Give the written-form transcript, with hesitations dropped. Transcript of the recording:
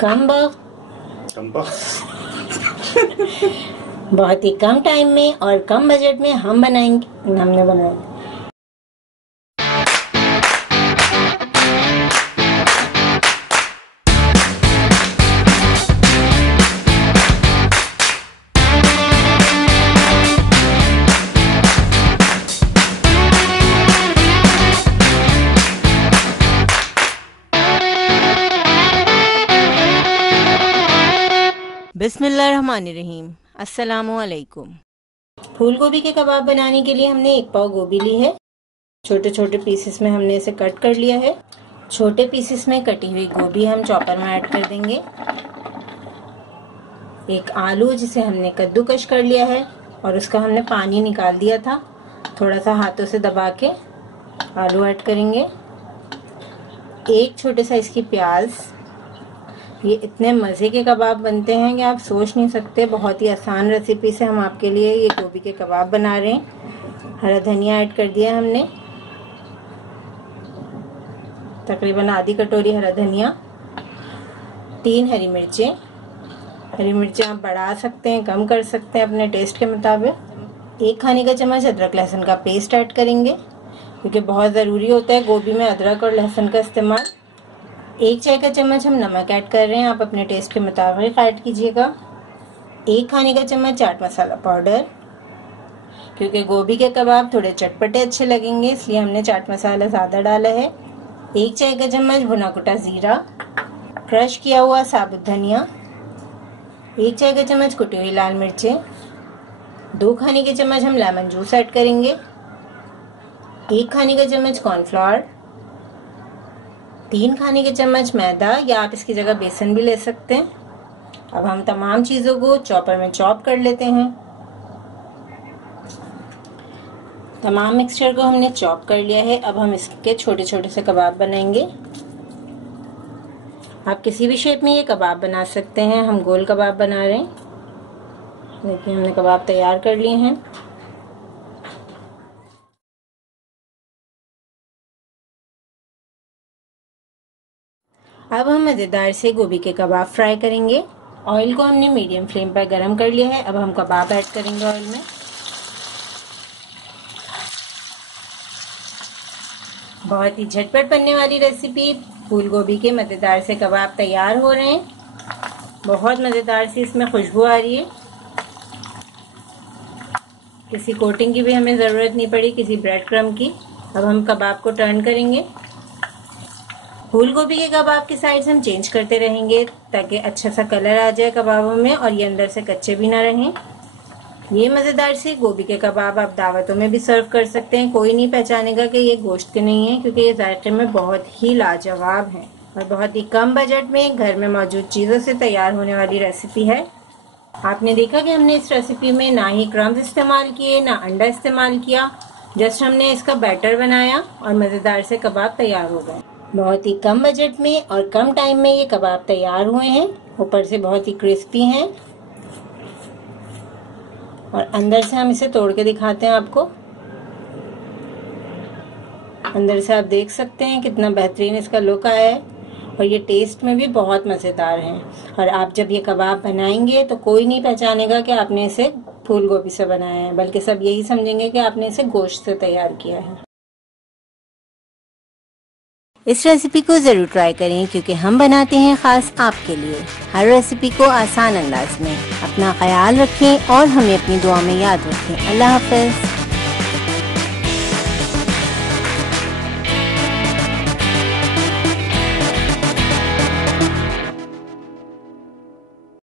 कम वक्त, बहुत ही कम टाइम में और कम बजट में हमने बनाया। बिस्मिल्लाहिर्रहमानिर्रहीम। अस्सलामुअलैकुम। फूल गोभी के कबाब बनाने के लिए हमने 1 पाव गोभी ली है। छोटे छोटे पीसेस में हमने इसे कट कर लिया है। छोटे पीसेस में कटी हुई गोभी हम चॉपर में ऐड कर देंगे। 1 आलू जिसे हमने कद्दूकश कर लिया है और उसका हमने पानी निकाल दिया था। थोड़ा सा हाथों से दबा के आलू ऐड करेंगे। 1 छोटे साइज की प्याज। ये इतने मज़े के कबाब बनते हैं कि आप सोच नहीं सकते। बहुत ही आसान रेसिपी से हम आपके लिए ये गोभी के कबाब बना रहे हैं। हरा धनिया ऐड कर दिया हमने, तकरीबन आधी कटोरी हरा धनिया। 3 हरी मिर्चें। हरी मिर्चें आप बढ़ा सकते हैं, कम कर सकते हैं अपने टेस्ट के मुताबिक। 1 खाने का चम्मच अदरक लहसुन का पेस्ट ऐड करेंगे क्योंकि बहुत ज़रूरी होता है गोभी में अदरक और लहसुन का इस्तेमाल। 1 चाय का चम्मच हम नमक ऐड कर रहे हैं, आप अपने टेस्ट के मुताबिक ऐड कीजिएगा। 1 खाने का चम्मच चाट मसाला पाउडर, क्योंकि गोभी के कबाब थोड़े चटपटे अच्छे लगेंगे इसलिए हमने चाट मसाला ज़्यादा डाला है। 1 चाय का चम्मच भुना कुटा ज़ीरा, क्रश किया हुआ साबुत धनिया। 1 चाय का चम्मच कुटी हुई लाल मिर्चें। 2 खाने के चम्मच हम लेमन जूस ऐड करेंगे। 1 खाने का चम्मच कॉर्नफ्लावर। 3 खाने के चम्मच मैदा या आप इसकी जगह बेसन भी ले सकते हैं। अब हम तमाम चीज़ों को चॉपर में चॉप कर लेते हैं। तमाम मिक्सचर को हमने चॉप कर लिया है। अब हम इसके छोटे छोटे से कबाब बनाएंगे। आप किसी भी शेप में ये कबाब बना सकते हैं। हम गोल कबाब बना रहे हैं। देखिए हमने कबाब तैयार कर लिए हैं। अब हम मज़ेदार से गोभी के कबाब फ्राई करेंगे। ऑयल को हमने मीडियम फ्लेम पर गरम कर लिया है। अब हम कबाब ऐड करेंगे ऑयल में। बहुत ही झटपट बनने वाली रेसिपी फूल गोभी के मज़ेदार से कबाब तैयार हो रहे हैं। बहुत मज़ेदार सी इसमें खुशबू आ रही है। किसी कोटिंग की भी हमें ज़रूरत नहीं पड़ी, किसी ब्रेड क्रम्ब की। अब हम कबाब को टर्न करेंगे। फूल गोभी के कबाब की साइड्स हम चेंज करते रहेंगे ताकि अच्छा सा कलर आ जाए कबाबों में और ये अंदर से कच्चे भी ना रहें। ये मज़ेदार से गोभी के कबाब आप दावतों में भी सर्व कर सकते हैं। कोई नहीं पहचानेगा कि ये गोश्त के नहीं है क्योंकि ये जायके में बहुत ही लाजवाब है और बहुत ही कम बजट में घर में मौजूद चीज़ों से तैयार होने वाली रेसिपी है। आपने देखा कि हमने इस रेसिपी में ना ही क्रम्स इस्तेमाल किए, ना अंडा इस्तेमाल किया। जस्ट हमने इसका बैटर बनाया और मज़ेदार से कबाब तैयार हो गए। बहुत ही कम बजट में और कम टाइम में ये कबाब तैयार हुए हैं। ऊपर से बहुत ही क्रिस्पी हैं और अंदर से हम इसे तोड़ के दिखाते हैं आपको। अंदर से आप देख सकते हैं कितना बेहतरीन इसका लुक आया है और ये टेस्ट में भी बहुत मज़ेदार है। और आप जब ये कबाब बनाएंगे तो कोई नहीं पहचानेगा कि आपने इसे फूल गोभी से बनाया है, बल्कि सब यही समझेंगे कि आपने इसे गोश्त से तैयार किया है। इस रेसिपी को ज़रूर ट्राई करें क्योंकि हम बनाते हैं ख़ास आपके लिए हर रेसिपी को आसान अंदाज में। अपना ख्याल रखें और हमें अपनी दुआ में याद रखें। अल्लाह हाफ़िज़।